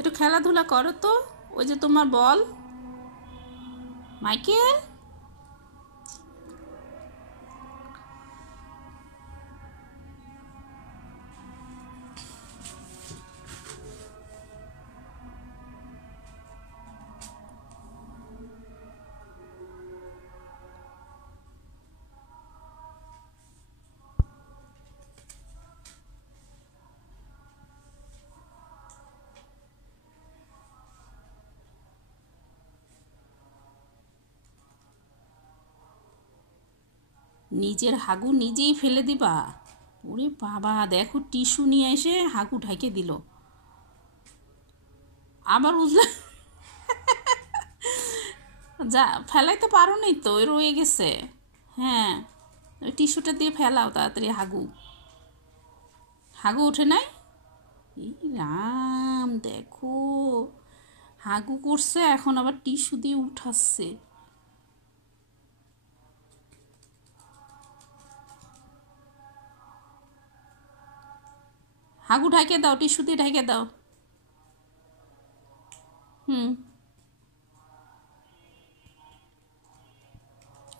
একটু খেলাধুলা করো তো। ওই যে তোমার বল মাইকেল। নিজের হাগু নিজেই ফেলে দিবা? ওরে বাবা, দেখো টিস্যু নিয়ে এসে হাগু ঢাকে দিল। আবার বুঝলে যা ফেলাইতে পারো নি তো, রয়ে গেছে। হ্যাঁ, ওই টিস্যুটা দিয়ে ফেলাও তাড়াতাড়ি। হাগু হাগু ওঠে নাই? এই রাম, দেখো হাগু করছে, এখন আবার টিস্যু দিয়ে উঠাচ্ছে। হাগু ঢাকে দাও, টিস্যু দিয়ে ঢাকে দাও। হুম,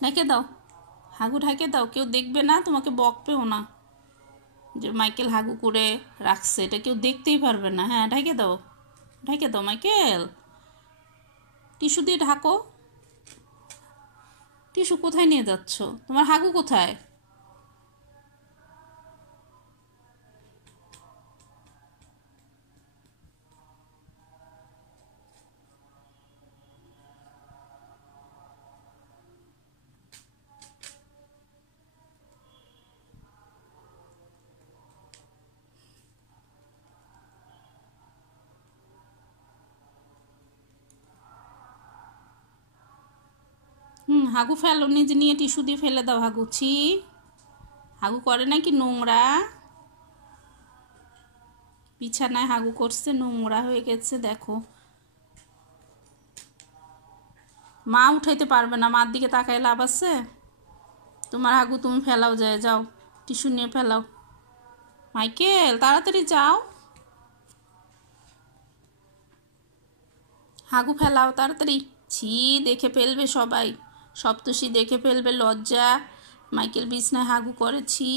ঢেকে দাও। হাগু ঢেকে দাও, কেউ দেখবে না, তোমাকে বকবেও না যে মাইকেল হাগু করে রাখছে, এটা কেউ দেখতেই পারবে না। হ্যাঁ, ঢেকে দাও, ঢেকে দাও মাইকেল। টিস্যু দিয়ে ঢাকো। টিস্যু কোথায় নিয়ে যাচ্ছ? তোমার হাগু কোথায়? হাগু ফেলো, নিজে নিয়ে টিস্যু দিয়ে ফেলে দাও। হাগু ছি, হাগু করে নাকি নোংরা? বিছানায় হাগু করছে, নোংরা হয়ে গেছে দেখো। মা উঠাইতে পারবে না, মার দিকে তাকায় লাভ আছে? তোমার হাগু তুমি ফেলাও, যায় যাও, টিস্যু নিয়ে ফেলাও। মাইকেল তাড়াতাড়ি যাও, হাগু ফেলাও তাড়াতাড়ি। ছি, দেখে ফেলবে সবাই, সপ্তষী দেখে ফেলবে, লজ্জা। মাইকেল বিছনায় হাগু করেছি।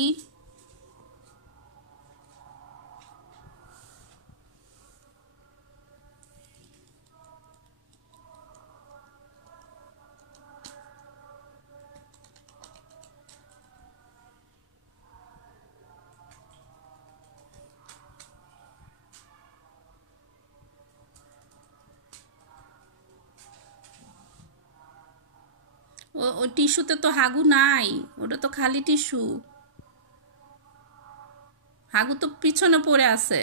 ও টিস্যুতে তো হাগু নাই, ওটা তো খালি টিস্যু। হাগু তো পিছনে পড়ে আছে।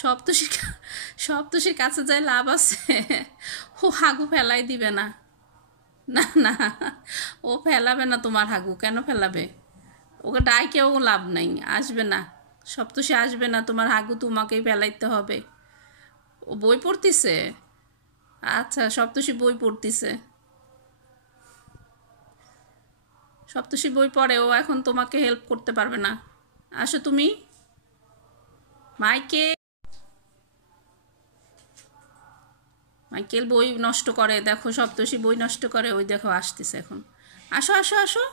সপ্তষীর সপ্তষীর কাছে যায় লাভ আছে? ও হাগু ফেলাই দিবে না। না না, ও ফেলাবে না তোমার হাগু, কেন ফেলাবে? ওকে ডাইকেও লাভ নাই, আসবে না। সপ্তষী আসবে না, তোমার হাগু তোমাকেই ফেলাইতে হবে। ও বই পড়তিছে? আচ্ছা, সপ্তষী বই পড়তিছে। সপ্তষী বই পড়ে, ও এখন তোমাকে হেল্প করতে পারবে না। আসো তুমি। মাইকেল, মাইকেল বই নষ্ট করে, দেখো সপ্তষী বই নষ্ট করে, ওই দেখো আসতেছে এখন। আসো আসো আসো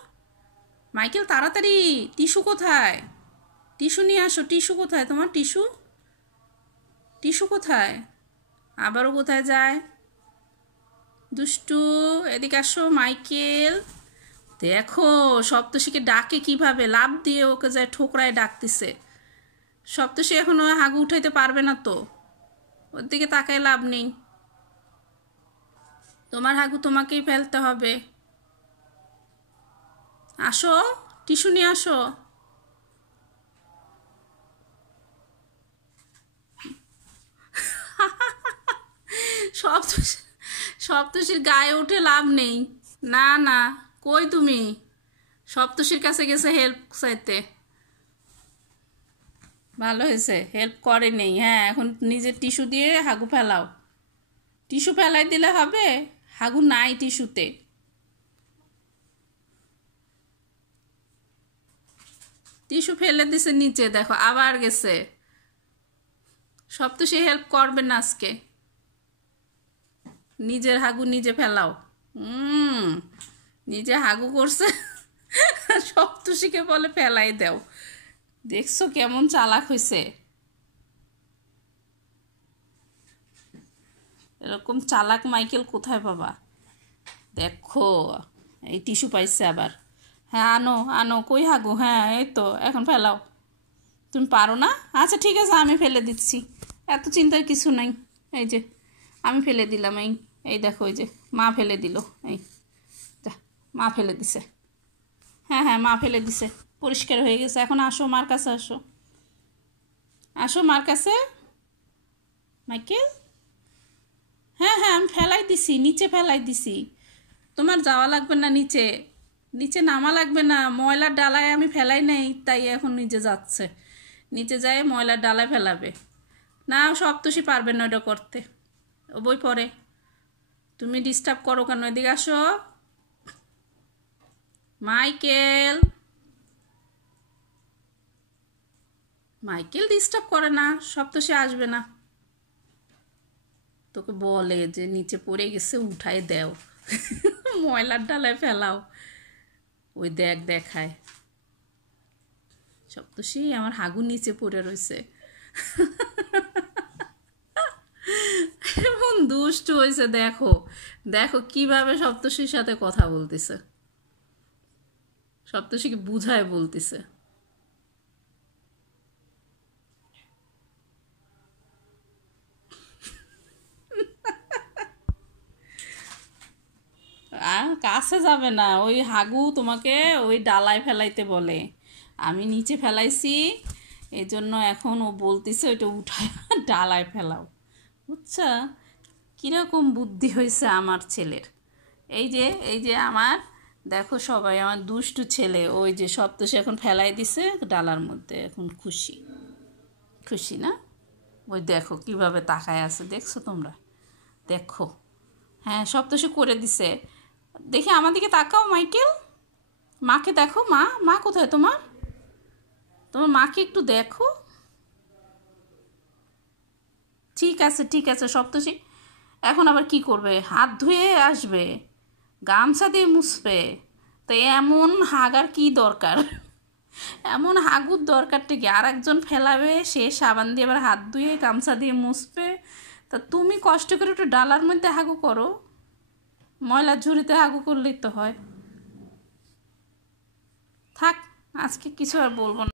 মাইকেল, তাড়াতাড়ি। টিস্যু কোথায়? টিস্যু নিয়ে আসো। টিস্যু কোথায় তোমার? টিস্যু, টিস্যু কোথায়? আবারও কোথায় যায়? দুষ্টু, এদিকে আসো মাইকেল। দেখো সপ্তষীকে ডাকে কিভাবে, লাভ দিয়ে ওকে যায় ঠোকরায় ডাকতেছে। সপ্তষী এখনো হাগু উঠাইতে পারবে না তো, ওর দিকে তাকায় লাভ নেই। তোমার হাগু তোমাকেই ফেলতে হবে। আসো, টিস্যু নিয়ে আসো। সপ্তষী, সপ্তষীর গায়ে উঠে লাভ নেই। না না, কই তুমি? সপ্তষীর কাছে গেছে হেল্প চাইতে। ভালো হয়েছে, হেল্প করে নেই। হ্যাঁ, এখন নিজের টিস্যু দিয়ে হাগু ফেলাও। টিস্যু ফেলাই দিলে হবে? হাগু নাই টিস্যুতে। টিস্যু ফেলে দিছে নিচে, দেখো আবার গেছে। সপ্তষী হেল্প করবে না আজকে, নিজের হাগু নিজে ফেলাও। নিজে হাগু করছে, সপ্তষীকে বলে ফেলাই দাও। দেখছো কেমন চালাক হয়েছে? এরকম চালাক মাইকেল কোথায় পাবা? দেখো, এই টিস্যু পাইছে আবার। হ্যাঁ আনো আনো, কই হাগু? হ্যাঁ এই তো, এখন ফেলাও। তুমি পারো না? আচ্ছা ঠিক আছে, আমি ফেলে দিচ্ছি, এত চিন্তার কিছু নাই। এই যে আমি ফেলে দিলাম, এই এই দেখো, এই যে মা ফেলে দিল, এই যা, মা ফেলে দিছে। হ্যাঁ হ্যাঁ, মা ফেলে দিছে, পরিষ্কার হয়ে গেছে। এখন আসো, মার কাছে আসো, আসো মার কাছে মাইকেল। হ্যাঁ হ্যাঁ, আমি ফেলাই দিছি, নিচে ফেলাই দিছি। তোমার যাওয়া লাগবে না নিচে, নিচে নামা লাগবে না। ময়লার ডালায় আমি ফেলাই নেই, তাই এখন নিচে যাচ্ছে। নিচে যায় ময়লার ডালায় ফেলাবে না, সপ্তষী পারবে না ওটা করতে, ও বই পড়ে। তুমি ডিস্টার্ব করো কেন? এদিকে আসো মাইকেল। মাইকেল ডিস্টার্ব করে না, সপ্তষী আসবে না। তোকে বলে যে নিচে পড়ে গেছে, উঠাই দেও, ময়লার ডালায় ফেলাও। ওই দেখ, দেখায় সপ্তষী আমার হাগু নিচে পড়ে রয়েছে। এমন দুষ্টু হয়েছে, দেখো দেখো কিভাবে সপ্তষীর সাথে কথা বলতেছে, সপ্তষীকে বুঝায় বলতেছে। আর কাছে যাবে না, ওই হাগু তোমাকে ওই ডালায় ফেলাইতে বলে। আমি নিচে ফেলাইছি, এই জন্য এখন ও বলতেছে ওইটা উঠায় ডালায় ফেলাও। বুঝছা কীরকম বুদ্ধি হয়েছে আমার ছেলের? এই যে আমার, দেখো সবাই আমার দুষ্টু ছেলে। ওই যে সপ্তষী এখন ফেলাই দিছে ডালার মধ্যে, এখন খুশি, খুশি না? ওই দেখো কিভাবে তাকায় আছে, দেখছো তোমরা? দেখো, হ্যাঁ সপ্তষী করে দিছে। দেখি আমার দিকে তাকাও মাইকেল, মাকে দেখো। মা, মা কোথায় তোমার? তোমার মাকে একটু দেখো। ঠিক আছে ঠিক আছে, সপ্তষী এখন আবার কি করবে? হাত ধুয়ে আসবে, গামছা দিয়ে মুছবে। তো এমন হাগার কি দরকার? এমন হাগুর দরকারটা কি? আর একজন ফেলাবে, সে সাবান দিয়ে আবার হাত ধুয়ে গামছা দিয়ে মুছবে। তা তুমি কষ্ট করে একটু ডালার মধ্যে হাগু করো, ময়লার ঝুড়িতে হাগু করলেই তো হয়। থাক, আজকে কিছু আর বলবো না।